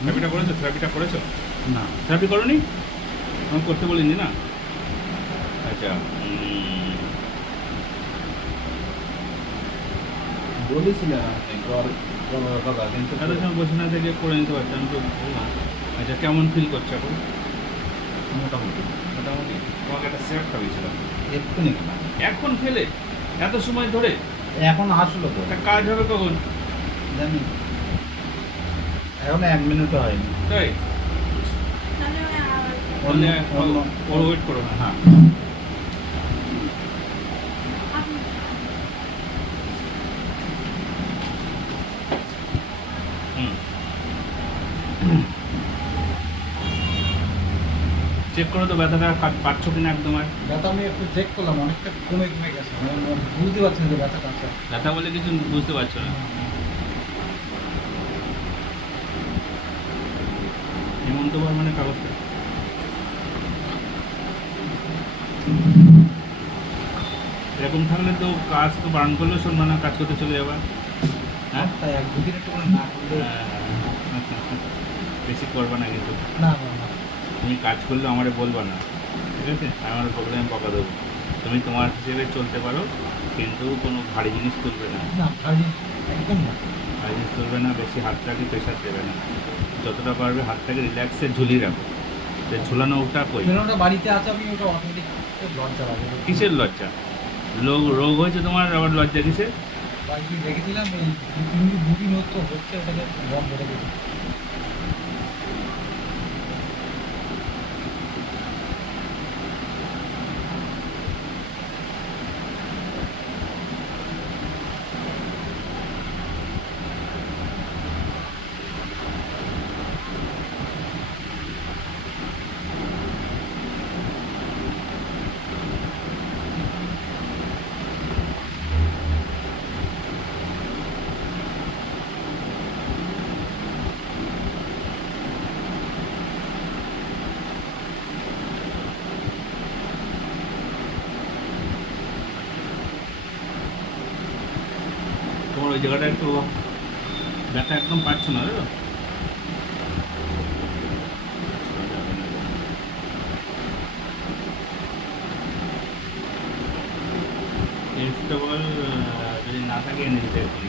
থেরাপিটা করেছো? না, থেরাপি করোনি? আমি করতে বলিনি না। আচ্ছা, বলেছিলাম আপনি করার কথা, কিন্তু তাদের সঙ্গে বসে না থেকে করে নিতে পারছি, আমি তো বললাম। আচ্ছা, কেমন ফিল করছো এখন? মোটামুটি মোটামুটি। তোমাকে একটা সিরাপ খাইয়েছিলাম, এক্ষুনি খেলাম। এখন খেলে এত সময় ধরে? এখন আসলো তো, একটা কাজ হবে কখন? জানি এখন 1 মিনিটও হয়নি। তাই? অন্য অন্য অন্য ওর ওয়েট করো না। হ্যাঁ, হুম, চেক করো তো ব্যথাটা পাচ্ছ কিনা একদম। আর ব্যথা আমি একটু চেক করলাম, অনেকটা কমে কমে গেছে, আমি বুঝতে পারছি না যে ব্যথাটা আছে। ব্যথা বলে কিছু বুঝতে পারছো না? হেমন্তবার মানে কাগজটা এরকম থাকলে তো কাজ তো বারণ করলেও শুনবে না, কাজ করতে চলে যাবা। হ্যাঁ, তাই 1-2 দিন একটু করে না করলে বেশি করবে না কিন্তু। না না না তুমি কাজ করলে আমারে বলবা না, ঠিক আছে? আমার বললে আমি বকা দেবো। তুমি তোমার হিসেবে চলতে পারো, কিন্তু কোনো ভারী জিনিস তুলবে না। না ভারী একদম না। ভারী জিনিস তুলবে না, বেশি হাতটাকে প্রেশার দেবে না। যতটা পারবে হাতটাকে রিল্যাক্সে ঝুলিয়ে রাখো। যে ঝুলানো ওটা কই? যেন ওটা বাড়িতে আছে, আমি ওটা অটোমেটিক লজ্জা লাগে। কিসের লজ্জা? রোগ হয়েছে তোমার, আবার লজ্জা কিসের? বাড়িতে রেখেছিলাম, এই 2-3 দিন হতো হচ্ছে, ওটাকে বন্ধ করে দিই। তোমার ওই জায়গাটা একটু ব্যথা একদম পাচ্ছ না, তাই তো? ভেজিটেবল যদি না থাকে এনে দিতে পারি।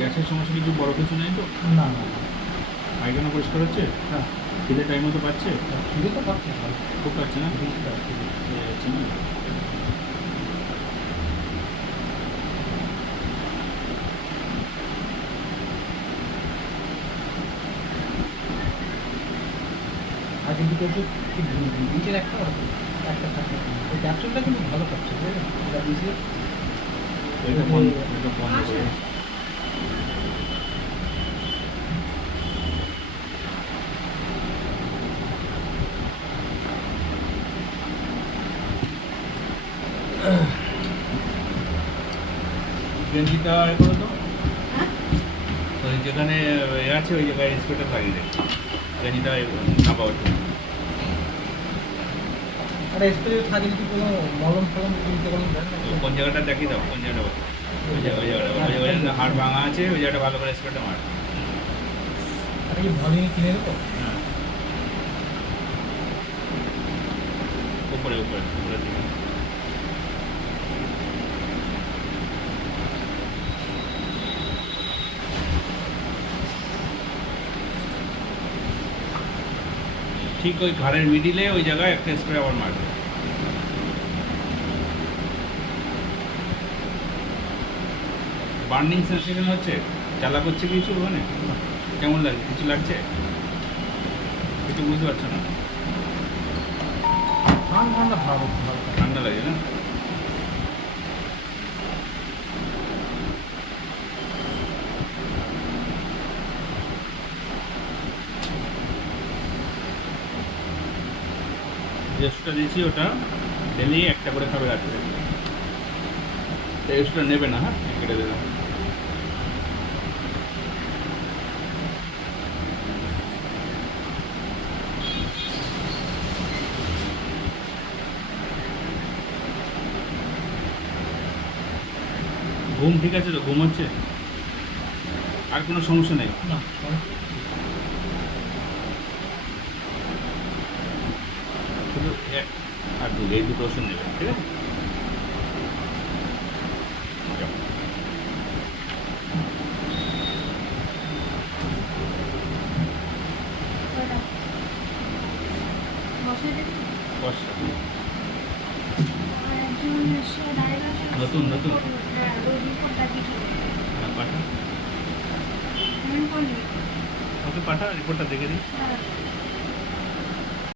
গ্যাসের সমস্যা কিছু বড় কিছু নেই তো? না না না। পায়খানা পরিষ্কার হচ্ছে? হ্যাঁ, খিদে টাইম মতো পাচ্ছে? খিদে তো পাচ্ছি না। খুব পাচ্ছে না? বেশি পাচ্ছি না। এই হচ্ছে না। আর কিন্তু কিছু নিচের একটা একটা থাকে, ওই ক্যাপসুলটা কিন্তু ভালো ক্যাপসুল, বুঝলেন ওটা দিয়েছিল। এটা বন্ধ, এটা বন্ধ করে। গেঞ্জিটা এ করো তো। ওই যেখানে এ আছে ওই জায়গায় স্প্রেটা লাগিয়ে দেয়। গেঞ্জিটা চাপাও একটু। আর স্প্রে থাকে যদি কোনো মলম ফলম কিনতে কোনো দেন না? কোন জায়গাটা দেখিয়ে দাও, কোন জায়গাটা বলো। ওই জায়গাটা হাড় ভাঙা আছে, ওই জায়গাটা ভালো করে স্প্রেটা মার। আর কি ভলিনি কিনে দেবো? হ্যাঁ, উপরে উপরে উপরের দিকে। ঠিক ওই ঘাড়ের মিডিলে ওই জায়গায় একটা স্প্রে আবার মারবে। বার্নিং সেন্সেশন হচ্ছে? জ্বালা করছে কিছু ওখানে? কেমন লাগছে? কিছু লাগছে? কিছু বুঝতে পারছো না? ঠান্ডা ঠান্ডা ভালো ভালো। ঠান্ডা লাগে না? যে ওষুধটা দিয়েছি ওটা ডেলি একটা করে খাবে রাত্রে। এই ওষুধটা নেবে না, হ্যাঁ কেটে দেবে। ঘুম ঠিক আছে তো? ঘুম হচ্ছে? আর কোনো সমস্যা নেই? না শুধু আর এই দুটো ওষুধ নেবেন, ঠিক আছে? যাও। বর্ষা। নতুন নতুন হ্যাঁ, পাঠা। ওকে পাঠা, রিপোর্টটা দেখে দিই।